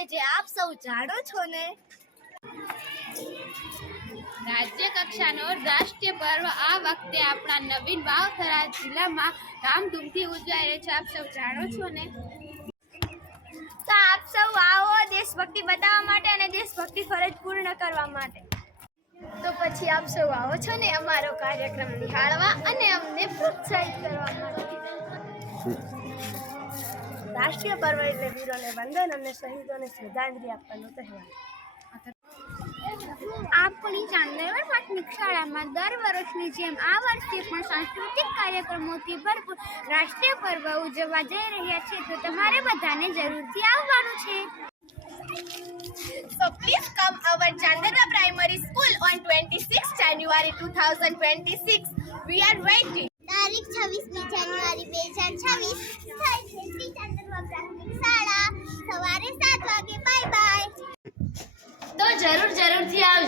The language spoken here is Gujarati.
કે જે આપ સૌ જાણો છો ને, રાજ્ય કક્ષાનો રાષ્ટ્રીય પર્વ આ વખતે આપણા નવીન વાવથરા જિલ્લામાં ધામધૂમથી ઉજવાઈ રહ્યો છે. આપ સૌ જાણો છો ને. તો આપ સૌ આવો દેશભક્તિ બતાવવા માટે અને દેશભક્તિ ફરજ પૂર્ણ કરવા માટે. તો પછી આપ સૌ આવો છો ને અમારો કાર્યક્રમ નિહાળવા અને અમને પ્રોત્સાહિત કરવા માટે. રાષ્ટ્રીય પર્વ એટલે વીરોને વંદન અને શહીદોને શ્રદ્ધાંજલિ આપવાનો તહેવાર. આપણી ચાંદનગર પ્રાથમિક શાળામાં દર વર્ષની જેમ આ વર્ષે પણ સાંસ્કૃતિક કાર્યક્રમોથી ભરપૂર રાષ્ટ્રીય પર્વ ઉજવવા જઈ રહ્યા છે, તો તમારે બધાને જરૂરથી આવવાનું છે. So please come our Chandana Primary School on 26 January 2026. We are waiting. તારીખ 26મી જાન્યુઆરી 2026 સ્થળ છે શ્રી ચાંદનવા પ્રાથમિક શાળા. સવારે 7 વાગે. Bye bye. તો જરૂરથી આવજો.